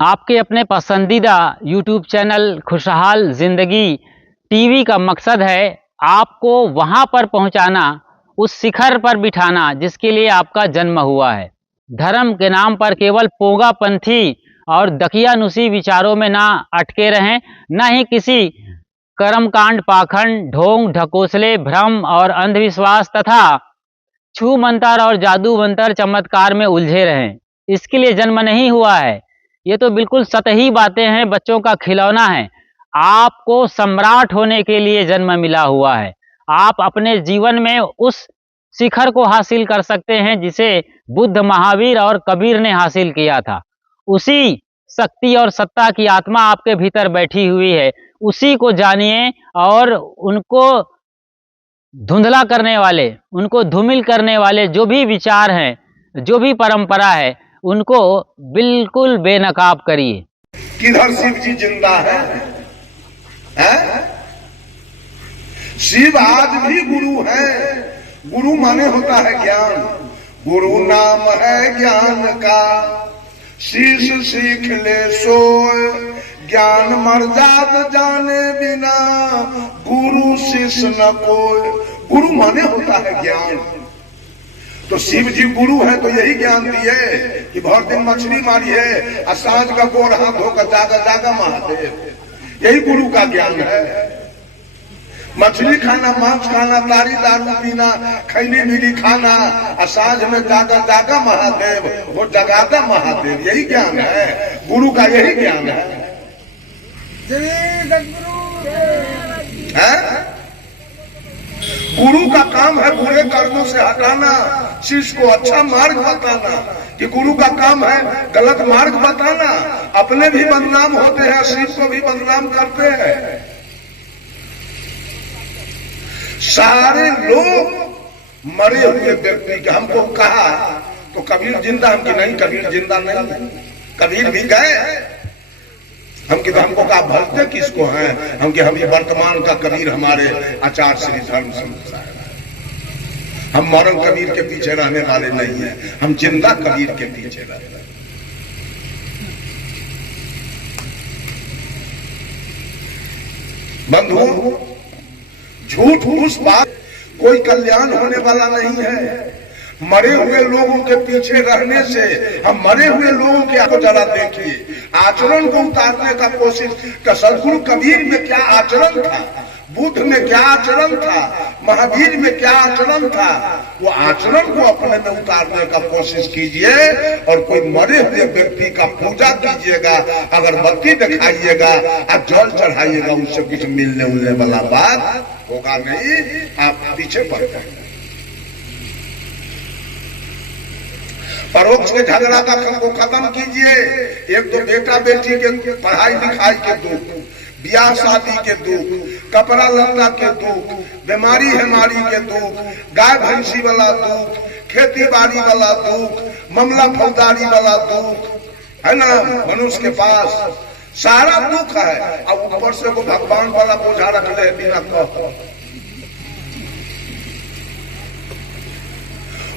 आपके अपने पसंदीदा यूट्यूब चैनल खुशहाल ज़िंदगी टीवी का मकसद है आपको वहां पर पहुंचाना, उस शिखर पर बिठाना जिसके लिए आपका जन्म हुआ है। धर्म के नाम पर केवल पोंगापंथी और दकियानुसी विचारों में ना अटके रहें, ना ही किसी कर्मकांड, पाखंड, ढोंग ढकोसले, भ्रम और अंधविश्वास तथा छू मंतर और जादू मंतर चमत्कार में उलझे रहें। इसके लिए जन्म नहीं हुआ है। ये तो बिल्कुल सतही बातें हैं, बच्चों का खिलौना है। आपको सम्राट होने के लिए जन्म मिला हुआ है। आप अपने जीवन में उस शिखर को हासिल कर सकते हैं जिसे बुद्ध, महावीर और कबीर ने हासिल किया था। उसी शक्ति और सत्ता की आत्मा आपके भीतर बैठी हुई है। उसी को जानिए और उनको धुंधला करने वाले, उनको धूमिल करने वाले जो भी विचार हैं, जो भी परंपरा है, उनको बिल्कुल बेनकाब करिए। किधर शिव जी जिंदा है? शिव आज भी गुरु है। गुरु माने होता है ज्ञान। गुरु नाम है ज्ञान का, शीश सीख ले सोए, ज्ञान मर्याद जाने बिना गुरु शिष न कोई। गुरु माने होता है ज्ञान। तो शिव जी गुरु है तो यही ज्ञान दिए कि भर दिन मछली मारी है और सांझ का गोर हाथ धोकर जागा जागा महादेव। यही गुरु का ज्ञान है। मछली खाना, मांस खाना, तारी दारू पीना, खैनी बीड़ी खाना और सांझ में जागा जागा महादेव, वो जगाता महादेव। यही ज्ञान है गुरु का, यही ज्ञान है। गुरु का काम है बुरे कर्मों से हटाना, शिष्य को अच्छा मार्ग बताना। कि गुरु का काम है गलत मार्ग बताना। अपने भी बदनाम होते हैं, शिष्य को भी बदनाम करते हैं। सारे लोग मरे हुए व्यक्ति के हमको कहा तो कबीर जिंदा, हम कि नहीं कबीर जिंदा नहीं, कबीर भी गए। हम कि हमको कहा भरते किसको हैं? हम कि हम ये वर्तमान का कबीर हमारे आचार्य श्री धर्म संत साहब। हम मरण कबीर के पीछे रहने वाले नहीं हैं, हम जिंदा कबीर के पीछे रहते हैं। बंधु, झूठ उस बात कोई कल्याण होने वाला नहीं है। मरे हुए लोगों के पीछे रहने से हम मरे हुए लोगों के आपको जरा देखिए, आचरण को उतारने का कोशिश का। सदगुरु कबीर में क्या आचरण था, बुद्ध में क्या आचरण था, महावीर में क्या आचरण था, वो आचरण को अपने में उतारने का कोशिश कीजिए। और कोई मरे हुए व्यक्ति का पूजा कीजिएगा, अगरबत्ती दिखाइएगा और जल चढ़ाइएगा, उससे कुछ मिलने उलने वाला बात होगा नहीं। आप पीछे पड़ जाएंगे। परोक्ष के झगड़ा को खत्म कीजिए। एक तो बेटा बेटी के पढ़ाई लिखाई के दुख, ब्याह शादी के दुख, कपड़ा लत्ता के दुख, बीमारी हेमारी के दुख, गाय भैंसी वाला दुख, खेती बाड़ी वाला दुख, मामला फौजदारी वाला दुख है ना मनुष्य के पास। सारा दुख है। अब ऊपर से वो भगवान वाला बोझा रख ले बिना कह।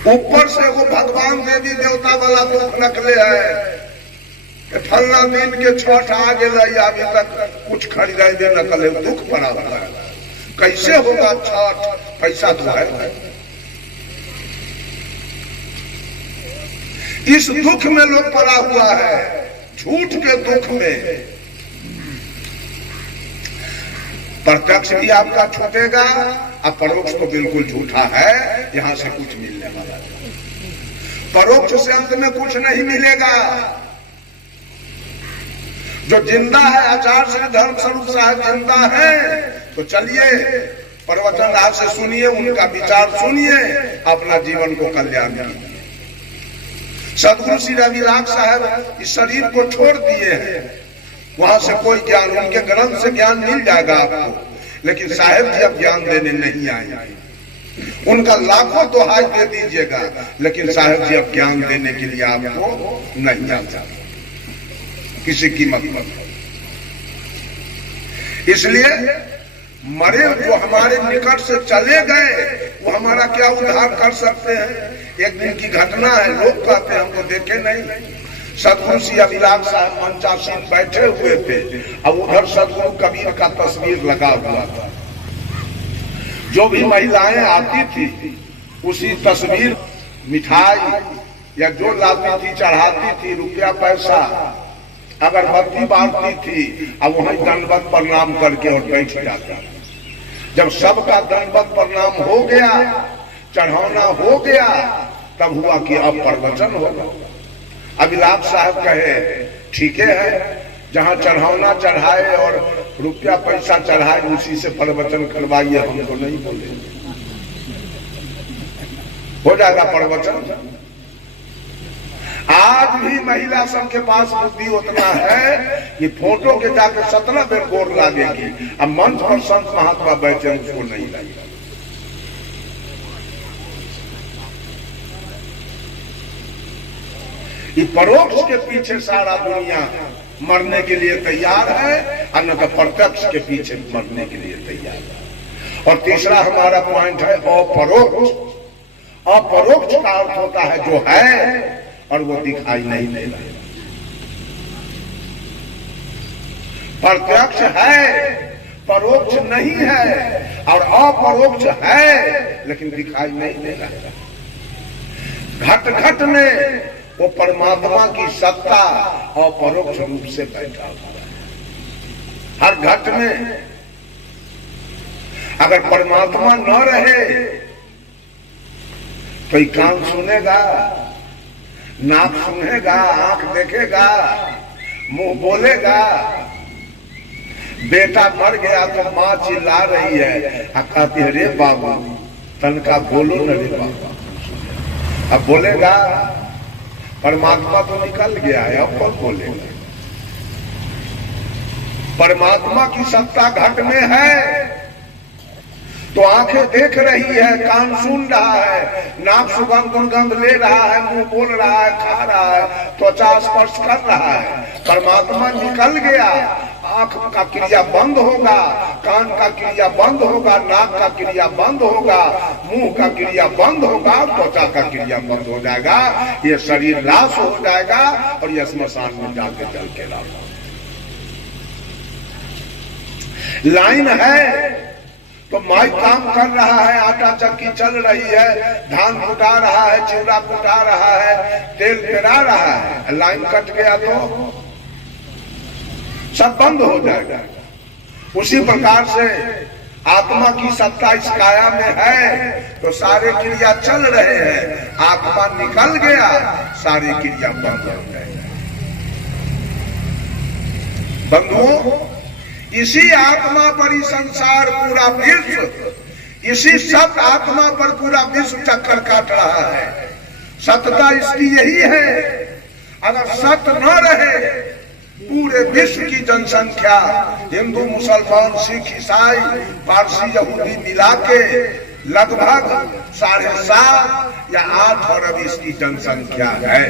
ऊपर से वो भगवान देवी देवता वाला दुख रखले है। फलना दिन के छठ आ गए, अभी तक कुछ खरीदाई दे न कले, दुख पड़ा हुआ है। कैसे होगा छठ? पैसा तो है। इस दुख में लोग पड़ा हुआ है, झूठ के दुख में। प्रत्यक्ष भी आपका छूटेगा, अपरोक्ष तो बिल्कुल झूठा है, यहां से कुछ मिलने वाला है। परोक्ष से अंत में कुछ नहीं मिलेगा। जो जिंदा है, आचार्य श्री धर्म स्वरूप साहब जिंदा है, तो चलिए प्रवचन आप से सुनिए, उनका विचार सुनिए, अपना जीवन को कल्याण कीजिए। सदगुरु श्री रविलास साहब इस शरीर को छोड़ दिए हैं, वहां से कोई ज्ञान, उनके ग्रंथ से ज्ञान मिल जाएगा आपको, लेकिन साहेब जी अब ज्ञान देने नहीं आए। उनका लाखों दोहाई दे दीजिएगा, लेकिन साहेब जी अब ज्ञान देने के लिए आपको नहीं आता, किसी कीमत पर। इसलिए मरे जो हमारे निकट से चले गए, वो हमारा क्या उद्धार कर सकते हैं? एक दिन की घटना है, लोग कहते हैं हमको देखे नहीं। सदगुरु श्री अभिलाष साहब मंचासीन बैठे हुए थे, अब उधर सदगुरु कबीर का तस्वीर लगा हुआ था। जो भी महिलाएं आती थी उसी तस्वीर मिठाई या जो लाती थी चढ़ाती थी, रुपया पैसा, अगरबत्ती बांटती थी, अब वहीं दंडवत प्रणाम करके और बैठ जाता। जब सबका दंडवत प्रणाम हो गया, चढ़ाना हो गया, तब हुआ कि अब प्रवचन होगा। अभिलाष साहब कहे ठीक है, जहां चढ़ाना चढ़ाए और रुपया पैसा चढ़ाए उसी से प्रवचन करवाइए, हमको नहीं बोले, हो जाएगा प्रवचन। आज भी महिला सब के पास बुद्धि उतना है कि फोटो के जाके 17 बेर गोर लागेगी, अब मंच पर संत महात्मा बैठे उसको नहीं लगेगा। ये परोक्ष के पीछे सारा दुनिया मरने के लिए तैयार है, अन्यथा प्रत्यक्ष के पीछे मरने के लिए तैयार है। और तीसरा हमारा पॉइंट है अपरोक्ष। अपरोक्ष का अर्थ होता है जो है और वो दिखाई नहीं दे रहा। प्रत्यक्ष है, परोक्ष नहीं है, और अपरोक्ष है लेकिन दिखाई नहीं दे रहा। घट घट में वो परमात्मा की सत्ता अपरोक्ष रूप से बैठा हुआ है। हर घट में अगर परमात्मा न रहे तो ये कान सुनेगा, नाक सुनेगा, आंख देखेगा, मुंह बोलेगा। बेटा मर गया तो मां चिल्ला रही है, कहती है रे बाबू तनका बोलो न रे बाबू। अब बोलेगा, परमात्मा तो निकल गया है, अब कौन बोलेगा। परमात्मा की सत्ता घट में है तो आंखें देख रही है, कान सुन रहा है, नाक सुगंध दुर्गंध ले रहा है, मुंह बोल रहा है, खा रहा है, त्वचा स्पर्श कर रहा है। परमात्मा निकल गया, आंख का क्रिया बंद होगा, कान का क्रिया बंद होगा, नाक का क्रिया बंद होगा, मुंह का क्रिया बंद होगा, त्वचा का क्रिया बंद हो जाएगा। ये शरीर नाश हो जाएगा और ये स्मशान में जाके जल के लाएगा। लाइन है तो माइक काम कर रहा है, आटा चक्की चल रही है, धान कुटा रहा है, चिवड़ा कुटा रहा है, तेल पेरा रहा है। लाइन कट गया तो सब बंद हो जाएगा। उसी प्रकार से आत्मा की सत्ता इस काया में है तो सारे क्रिया चल रहे हैं, आत्मा निकल गया सारी क्रिया बंद हो जाएगा। बंधुओं, इसी आत्मा पर ही संसार पूरा विश्व, इसी सत आत्मा पर पूरा विश्व चक्कर काट रहा है। सत्ता इसकी यही है, अगर सत न रहे पूरे विश्व की जनसंख्या हिंदू मुसलमान सिख ईसाई पारसी यहूदी मिला के लगभग 7.5 या 8 अरब इसकी जनसंख्या है।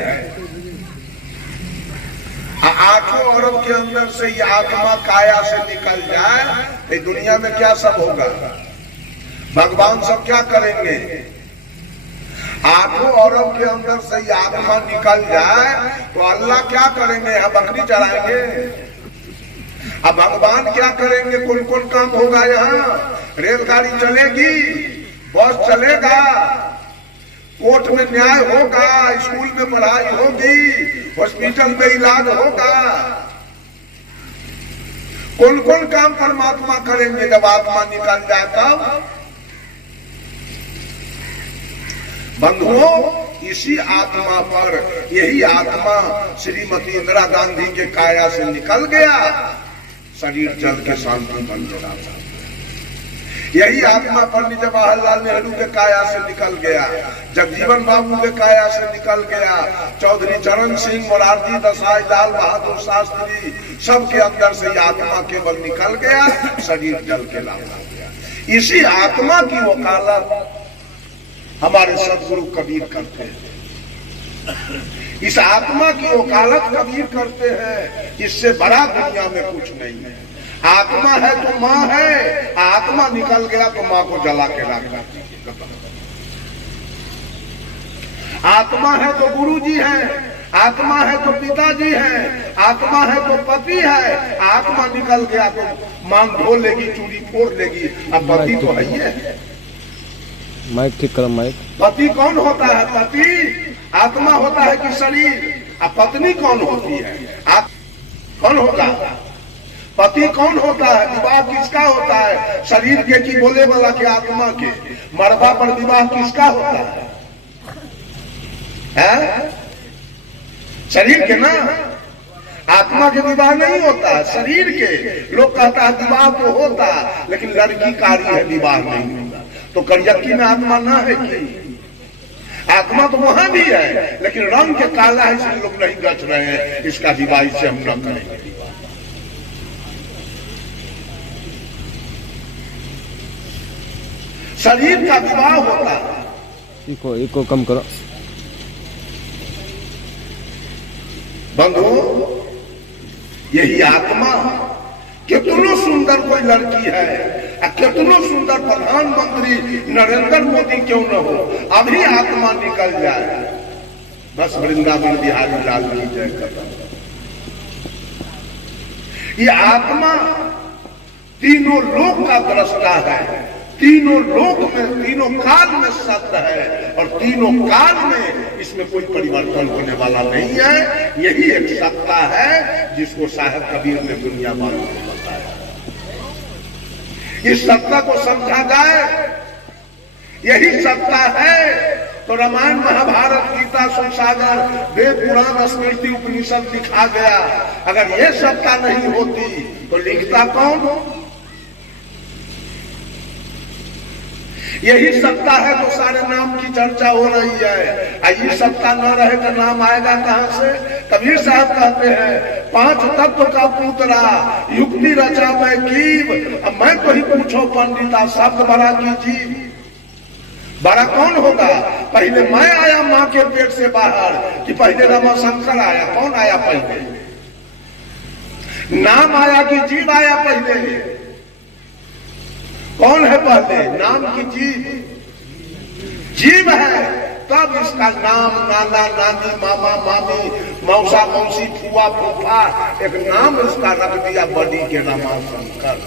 8 अरब के अंदर से ये आत्मा काया से निकल जाए तो दुनिया में क्या सब होगा, भगवान सब क्या करेंगे। 8 अरब के अंदर से ये आत्मा निकल जाए तो अल्लाह क्या करेंगे, यहाँ बकरी चढ़ाएंगे। अब भगवान क्या करेंगे, कौन कौन काम होगा यहाँ। रेलगाड़ी चलेगी, बस चलेगा, कोर्ट में न्याय होगा, स्कूल में पढ़ाई होगी, हॉस्पिटल में इलाज होगा। कौन कौन काम परमात्मा करेंगे जब आत्मा निकल जाए तब। बंधुओं, इसी आत्मा पर, यही आत्मा श्रीमती इंदिरा गांधी के काया से निकल गया, शरीर जल के शांति बन चला। यही आत्मा पंडित जवाहरलाल नेहरू के काया से निकल गया, जगजीवन बाबू के काया से निकल गया, चौधरी चरण सिंह, मोरारजी देसाई, लाल बहादुर शास्त्री, सबके अंदर से आत्मा केवल निकल गया, शरीर जल के लाया गया। इसी आत्मा की वकालत हमारे सदगुरु कबीर करते हैं। इस आत्मा की वकालत कबीर करते हैं, इससे बड़ा दुनिया में कुछ नहीं है। आत्मा है तो माँ है, आत्मा निकल गया तो माँ को जला के रखना। आत्मा है तो गुरु जी है, आत्मा है तो पिताजी है, आत्मा है तो पति है। आत्मा निकल गया तो मांग धो लेगी, चूड़ी फोड़ लेगी। अब पति तो है ही है। माइक ठीक करो माइक। पति कौन होता है? पति आत्मा होता है कि शरीर? अब पत्नी कौन होती है? कौन होगा? पति कौन होता है? विवाह किसका होता है? शरीर के की बोले वाला के? आत्मा के? मरबा पर विवाह किसका होता है? शरीर के ना, आत्मा के विवाह नहीं होता, शरीर के। लोग कहता है विवाह तो होता, लेकिन लड़की कार्य है, विवाह नहीं होता। तो करियक्की में आत्मा ना है कि? आत्मा तो वहां भी है, लेकिन रंग के काला है, इसलिए लोग नहीं गच रहे हैं। इसका विवाह से हम न करेंगे। शरीर का विवाह होता है। इको कम करो। बंधु, यही आत्मा। कितनो सुंदर कोई लड़की है, कितनो सुंदर प्रधानमंत्री नरेंद्र मोदी क्यों न हो, अभी आत्मा निकल जाए, बस वृंदावन बिहारी लाल की जय करता। ये आत्मा तीनों लोक का दृष्टा है, तीनों लोक में, तीनों काल में सत्य है, और तीनों काल में इसमें कोई परिवर्तन होने वाला नहीं है। यही एक सत्ता है जिसको साहेब कबीर ने दुनिया वालों को बताया। इस सत्ता को समझा जाए, यही सत्ता है तो रामायण महाभारत गीता सुसागर वेद पुराण स्मृति उपनिषद लिखा गया। अगर ये सत्ता नहीं होती तो लिखता कौन? यही सत्ता है तो सारे नाम की चर्चा हो रही है। यही सत्ता न रहे तो नाम आएगा कहां से? कबीर साहब कहते हैं, 5 तत्व का पुतरा युक्ति रचा मैं कीब। अब मैं तो ही पूछो पंडिता, शब्द बड़ा की जीव। बड़ा कौन होगा? पहले मैं आया मां के पेट से बाहर कि पहले रमाशंकर आया? कौन आया पहले? नाम आया कि जीव आया पहले? कौन है पहले? नाम की जीव? जीव है, तब इसका नाम नाना नानी मामा मामी मौसा मौसी फुआ फूफा एक नाम इसका रख दिया, बड़ी के रमाशंकर।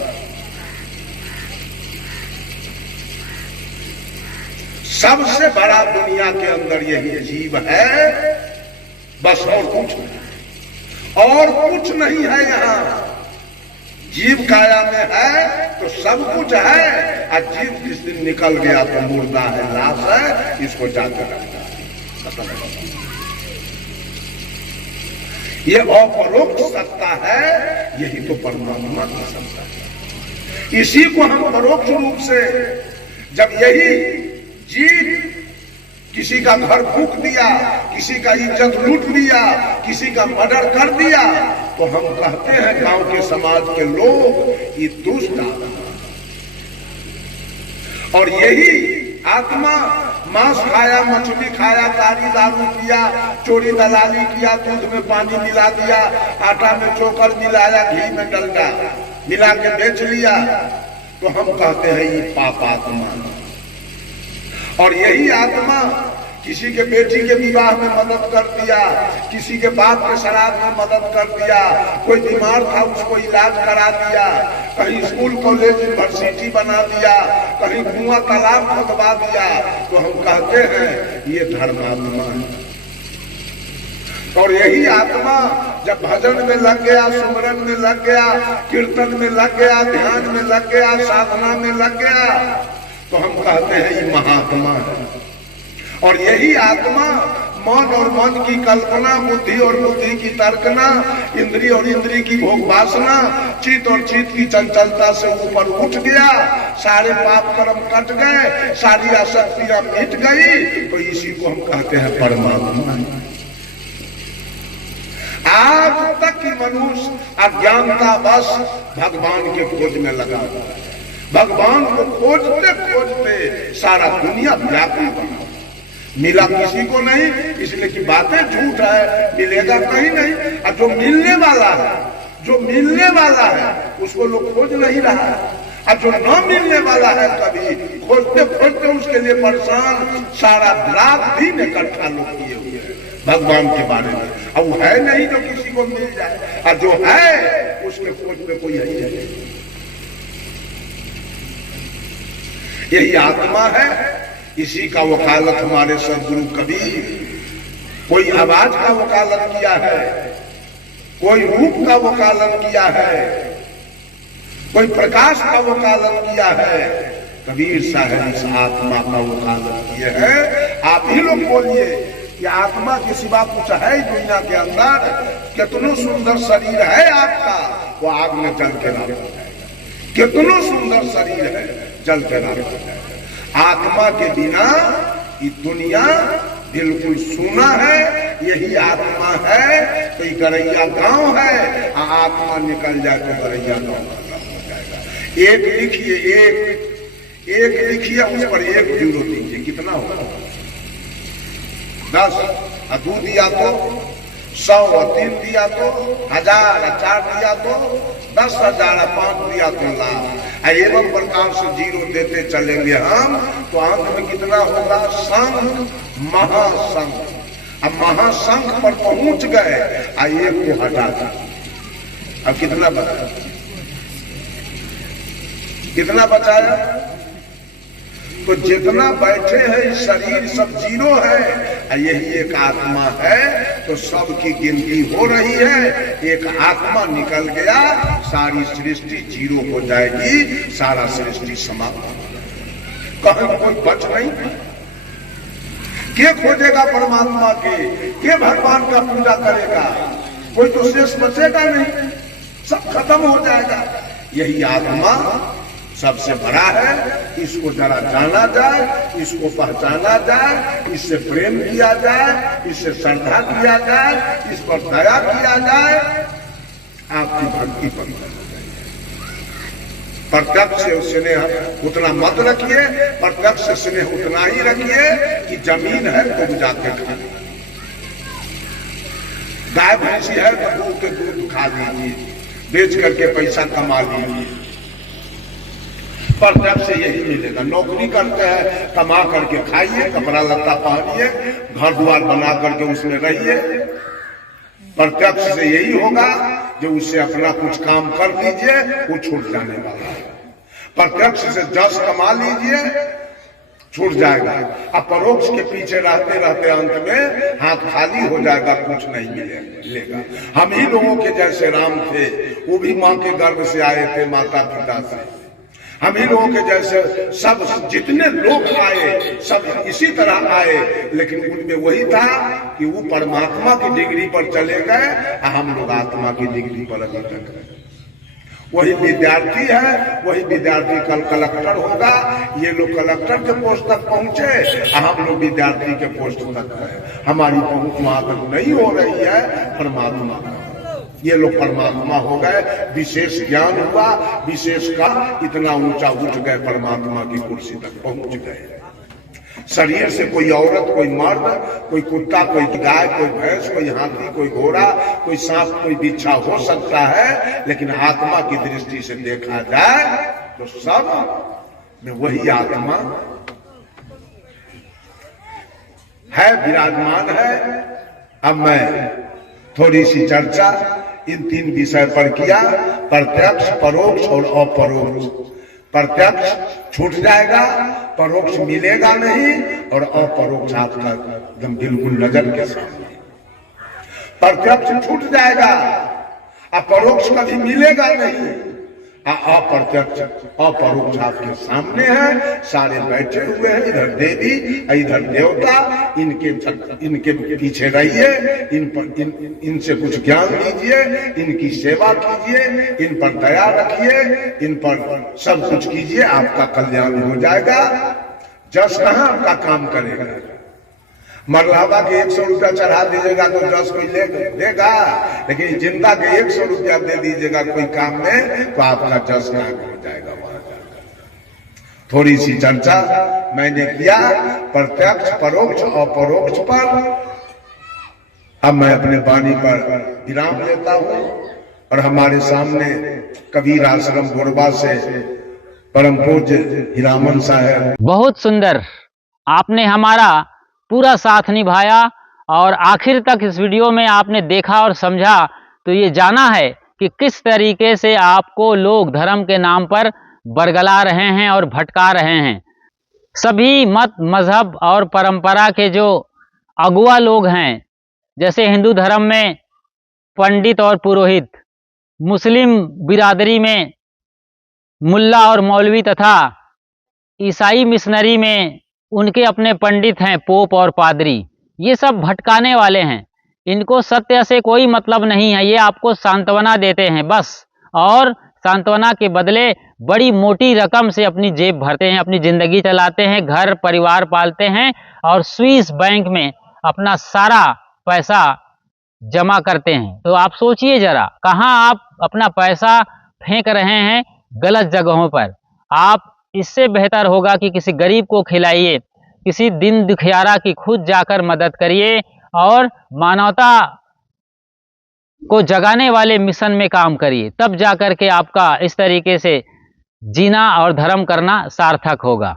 सबसे बड़ा दुनिया के अंदर यही जीव है, बस और कुछ नहीं, और कुछ नहीं है। यहाँ जीव काया में है तो सब कुछ है, और जीव जिस दिन निकल गया तो मुर्दा है, लाश है, इसको जाकर रखता है। ये अपरोक्ष सत्ता है, यही तो परमात्मा की सत्ता है। इसी को हम परोक्ष रूप से, जब यही जीव किसी का घर फूंक दिया, किसी का इज्जत लूट लिया, किसी का मर्डर कर दिया, तो हम कहते हैं गांव के समाज के लोग ये दुष्ट आत्मा। और यही आत्मा मांस खाया, मछली खाया, तारी दारू पिया, चोरी दलाली किया, दूध में पानी मिला दिया, आटा में चोकर मिलाया, घी में डलडा मिला के बेच लिया, तो हम कहते हैं ये पाप आत्मा। और यही आत्मा किसी के बेटी के विवाह में मदद कर दिया, किसी के बाप के श्राद्ध में मदद कर दिया, कोई बीमार था उसको इलाज करा दिया, कहीं स्कूल कॉलेज यूनिवर्सिटी बना दिया, कहीं कुआं तालाब खोदवा दिया, तो हम कहते हैं ये धर्मात्मा है। और यही आत्मा जब भजन में लग गया, सुमरन में लग गया, कीर्तन में लग गया, ध्यान में लग गया, साधना में लग गया, तो हम कहते हैं ये महात्मा है। और यही आत्मा मन और मन की कल्पना, बुद्धि और बुद्धि की तर्कना, इंद्रिय और इंद्रिय की भोग वासना, चित्त और चित्त की चंचलता से ऊपर उठ गया, सारे पाप कर्म कट गए, सारी आसक्तियां मिट गई, तो इसी को हम कहते हैं परमात्मा। आज तक की मनुष्य अज्ञानता बस भगवान के खोज में लगा हुआ है। भगवान को खोजते खोजते सारा दुनिया व्यापी बना, मिला किसी को नहीं, इसलिए कि बातें झूठ है, मिलेगा कहीं नहीं। और जो मिलने वाला है, जो मिलने वाला है उसको लोग खोज नहीं रहा है, और जो न मिलने वाला है कभी खोजते खोजते उसके लिए परेशान, सारा रात दिन इकट्ठा लोग किए हुए हैं। भगवान के बारे में। अब वो है नहीं जो किसी को मिल जाए, और जो है उसके खोज में कोई है नहीं। यही आत्मा है, इसी का वकालत हमारे सदगुरु कबीर, कोई आवाज का वकालत किया है, कोई रूप का वकालत किया है, कोई प्रकाश का वकालत किया है, कबीर साहब इस आत्मा का वकालत किए हैं। आप ही लोग बोलिए कि आत्मा के सिवा कुछ है दुनिया के अंदर? कितना सुंदर शरीर है आपका, वो आग में जल के राख हो जाएगा। कितना सुंदर शरीर है, जल के राख हो जाएगा। आत्मा के बिना ये दुनिया बिल्कुल सूना है। यही आत्मा है तो ये गरैया गांव है, आत्मा निकल जाए तो गरैया गांव खत्म हो जाएगा। एक लिखिए, एक लिखिए, उस पर 1 जीरो दीजिए, कितना होगा? 10, और 2 दिया तो 100, और 3 दिया तो 1000, और 4 दिया तो 10,000, और 5 दिया तो लाख। एवं प्रकार से जीरो देते चलेंगे हम, तो अंत में कितना होगा? संख, महासंख। अब महासंख पर पहुंच गए, एक को हटा दिया, अब कितना बचा? कितना बचाया? तो जितना बैठे हैं शरीर सब जीरो है, यही एक आत्मा है, तो सबकी गिनती हो रही है। एक आत्मा निकल गया, सारी सृष्टि जीरो हो जाएगी, सारा सृष्टि समाप्त हो जाएगा, कहीं कोई बच नहीं। के खोजेगा परमात्मा के भगवान का पूजा करेगा? कोई तो शेष बचेगा नहीं, सब खत्म हो जाएगा। यही आत्मा सबसे बड़ा है, इसको जरा जाना जाए, इसको पहचाना जाए, इससे प्रेम किया जाए, इससे श्रद्धा किया जाए, इस पर दया किया जाए, आपकी भक्ति बन जाए। प्रत्यक्ष से स्नेह उतना मत रखिए, प्रत्यक्ष से स्नेह उतना ही रखिए कि जमीन है तो जाके खा लीजिए, गाय भैंसी है तो दूध के दूध खा लीजिए, बेच करके पैसा कमा लीजिए। प्रत्यक्ष से यही मिलेगा। नौकरी करते हैं, कमा करके खाइए, कपड़ा लत्ता पहनिए, घर द्वार बना करके उसमें रहिए। प्रत्यक्ष से यही होगा जो उससे अपना कुछ काम कर लीजिए, वो छूट जाने वाला है। प्रत्यक्ष से जस कमा लीजिए, छूट जाएगा। अब परोक्ष के पीछे रहते रहते अंत में हाथ खाली हो जाएगा, कुछ नहीं मिलेगा। हम ही लोगों के जैसे राम थे, वो भी माँ के गर्भ से आए थे, माता पिता से। हम ही लोगों के जैसे सब जितने लोग आए सब इसी तरह आए, लेकिन उनमें वही था कि वो परमात्मा की डिग्री पर चले गए, हम लोग आत्मा की डिग्री पर अभी तक है। वही विद्यार्थी है, वही विद्यार्थी कल कलेक्टर होगा। ये लोग कलेक्टर के पोस्ट तक पहुंचे, हम लोग विद्यार्थी के पोस्ट तक है। हमारी पहुंच वहां तक नहीं हो रही है परमात्मा। ये लोग परमात्मा हो गए, विशेष ज्ञान हुआ, विशेष का इतना ऊंचा उठ गए, परमात्मा की कुर्सी तक पहुंच गए। शरीर से कोई औरत, कोई मर्द, कोई कुत्ता, कोई गाय, कोई भैंस, कोई हाथी, कोई घोड़ा, कोई सांप, कोई बिच्छा हो सकता है, लेकिन आत्मा की दृष्टि से देखा जाए तो सब में वही आत्मा है, विराजमान है। अब मैं थोड़ी सी चर्चा इन 3 विषय पर किया, प्रत्यक्ष, परोक्ष और अपरोक्ष। प्रत्यक्ष छूट जाएगा, परोक्ष मिलेगा नहीं, और अपरोक्ष आपका एकदम बिल्कुल नजर के सामने। प्रत्यक्ष छूट जाएगा, अपरोक्ष कभी मिलेगा नहीं, अप्रत्यक्ष अपरोक्ष आपके सामने है। सारे बैठे हुए हैं, इधर देवी इधर देवता, इनके पीछे रहिए, इनसे कुछ ज्ञान लीजिए, इनकी सेवा कीजिए, इन पर दया रखिए, इन पर सब कुछ कीजिए, आपका कल्याण हो जाएगा। जस कहाँ आपका काम करेगा? मरलावा के 100 रुपया चढ़ा दीजिएगा तो 10 कोई देगा, लेकिन जिंदा के 100 रुपया दे दीजिएगा कोई काम में, तो आपका जस काम हो जाएगा वहां जाकर। थोड़ी सी चर्चा मैंने किया प्रत्यक्ष, परोक्ष और परोक्ष पर। अब मैं अपने वाणी पर विराम लेता हूं और हमारे सामने कबीर आश्रम गोरबा से परम पूज्य हीरामन साहब। बहुत सुंदर, आपने हमारा पूरा साथ निभाया और आखिर तक इस वीडियो में आपने देखा और समझा तो ये जाना है कि किस तरीके से आपको लोग धर्म के नाम पर बरगला रहे हैं और भटका रहे हैं। सभी मत, मजहब और परंपरा के जो अगुआ लोग हैं, जैसे हिंदू धर्म में पंडित और पुरोहित, मुस्लिम बिरादरी में मुल्ला और मौलवी तथा ईसाई मिशनरी में उनके अपने पंडित हैं, पोप और पादरी, ये सब भटकाने वाले हैं। इनको सत्य से कोई मतलब नहीं है, ये आपको सांत्वना देते हैं बस, और सांत्वना के बदले बड़ी मोटी रकम से अपनी जेब भरते हैं, अपनी ज़िंदगी चलाते हैं, घर परिवार पालते हैं और स्विस बैंक में अपना सारा पैसा जमा करते हैं। तो आप सोचिए जरा, कहाँ आप अपना पैसा फेंक रहे हैं, गलत जगहों पर। आप इससे बेहतर होगा कि किसी गरीब को खिलाइए, किसी दिन दुखियारा की खुद जाकर मदद करिए और मानवता को जगाने वाले मिशन में काम करिए, तब जाकर के आपका इस तरीके से जीना और धर्म करना सार्थक होगा।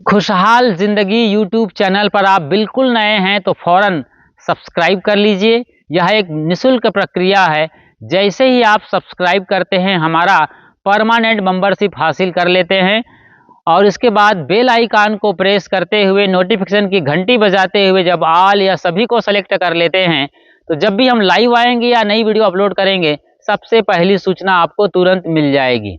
खुशहाल जिंदगी यूट्यूब चैनल पर आप बिल्कुल नए हैं तो फौरन सब्सक्राइब कर लीजिए। यह एक निःशुल्क प्रक्रिया है। जैसे ही आप सब्सक्राइब करते हैं, हमारा परमानेंट मेंबरशिप हासिल कर लेते हैं और इसके बाद बेल आइकन को प्रेस करते हुए, नोटिफिकेशन की घंटी बजाते हुए जब ऑल या सभी को सेलेक्ट कर लेते हैं, तो जब भी हम लाइव आएंगे या नई वीडियो अपलोड करेंगे, सबसे पहली सूचना आपको तुरंत मिल जाएगी।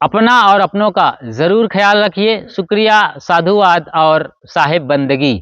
अपना और अपनों का ज़रूर ख्याल रखिए। शुक्रिया, साधुवाद और साहिब बंदगी।